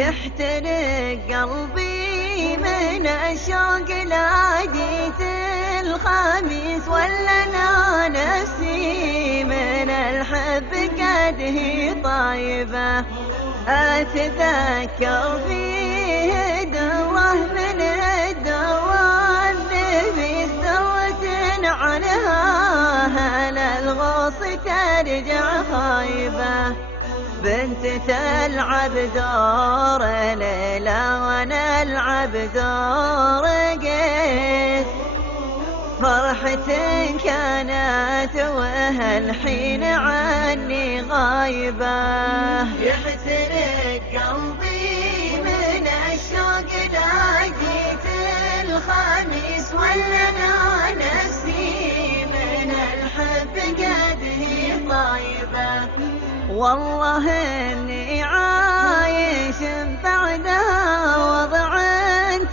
يحترق قلبي من الشوق لعيد الخميس، ولا أنا نفسي من الحب قد هي طيبة. أتذكر فيه دوا من الدوا اللي استوت عنها هل الغوص ترجع خايبة. بنت تلعب دور ليلى وانا العب دور قيس، فرحة كانت وهالحين عني غايبة. يحترق قلبي من الشوق لعيد الخميس، ولا انا نفسي من الحب قد هي طيبة. والله اني عايش بعدها وضع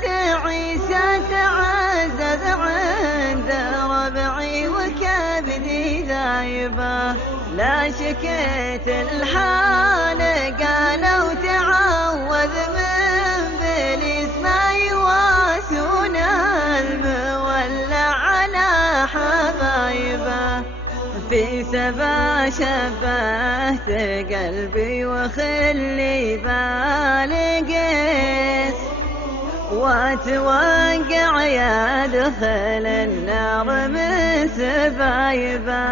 تعيسى تعزز عند ربعي وكبدي ذايبة. لا شكيت الحال قالوا تعوذ من بليس ما يواسون المولى على حبايبه. في سبا شبهت قلبي وخلي بالي قيس، واتوقع يدخل النار من سبايبه.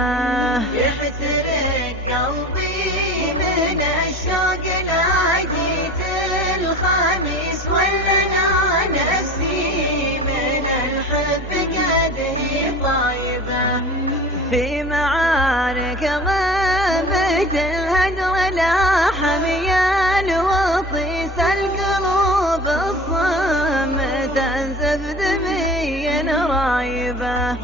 يحترق قلبي من الشوق لعيد الخميس، ولا انا نفسي من الحب قد هي طيبة. في معارك غابت الهجر لا حميان وطيس القلوب الصم تنزف دميا رايبة،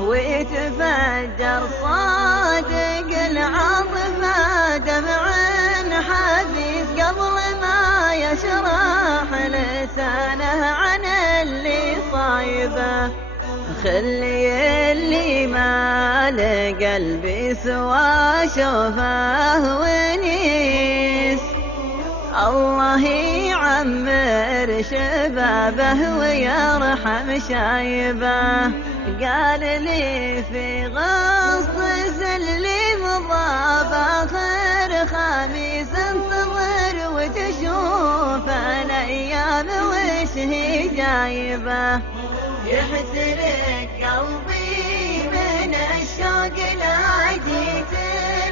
ويتفجر صادق العاطفة دمع حبيس قبل ما يشرح لسانه عن اللي صايبه. خلي اللي ما لقلبي سوى شوفه ونيس، الله يعمر شبابه ويرحم شايبه. قال لي في غصن سلي مضاف آخر خميس انتظر وتشوف الأيام وش هي جايبه. يحترق قلبي من الشوق لعيد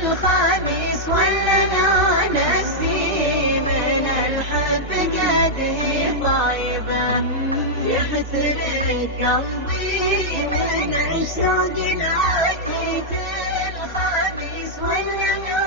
الخميس، ولا انا نفسي من الحب قد هي طيبة. يحترق قلبي من الشوق لعيد الخميس، ولا انا